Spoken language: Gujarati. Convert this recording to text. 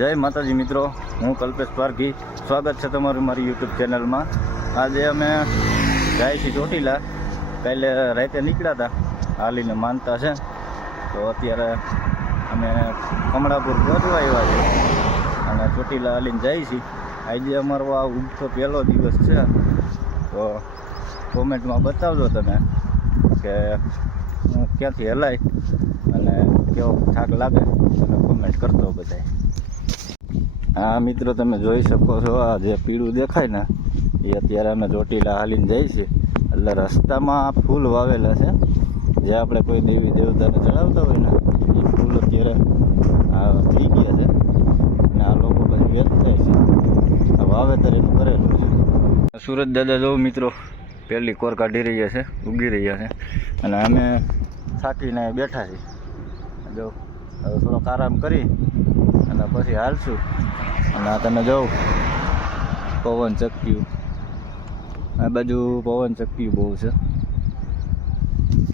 જય માતાજી મિત્રો, હું કલ્પેશ પારઘી. સ્વાગત છે તમારું મારી યુટ્યુબ ચેનલમાં. આજે અમે જાય છીએ ચોટીલા. કાલે રાતે નીકળ્યા હતા, હાલીને માનતા છે, તો અત્યારે અમે કમળાપુર પહોંચવા આવ્યા છીએ અને ચોટીલા હાલીને જઈએ છીએ. આજે અમારો આ ઉગતો પહેલો દિવસ છે, તો કોમેન્ટમાં બતાવજો તમે કે હું ક્યાંથી હલાય અને કેવો થાક લાગે, તમે કોમેન્ટ કરતો બધાય. હા મિત્રો, તમે જોઈ શકો છો, આ જે પીળું દેખાય ને એ અત્યારે અમે ચોટીલા હાલીને જઈએ છીએ. એટલે રસ્તામાં ફૂલ વાવેલા છે, જે આપણે કોઈ દેવી દેવતાને ચડાવતા હોય ને એ ફૂલ અત્યારે આ થઈ ગયા છે અને આ લોકો પછી વેચતા છે. આ વાવેતર એનું કરેલું છે. સુરત દાદા જો મિત્રો પહેલી કોર કાઢી રહ્યા છે, ઉગી રહ્યા છે અને અમે થાકીને બેઠા છીએ. જો હવે થોડોક આરામ કરી અને પછી હાલશું. અને આ તમે જો પવન ચક્યું, આ બાજુ પવન ચક્યું બહુ છે.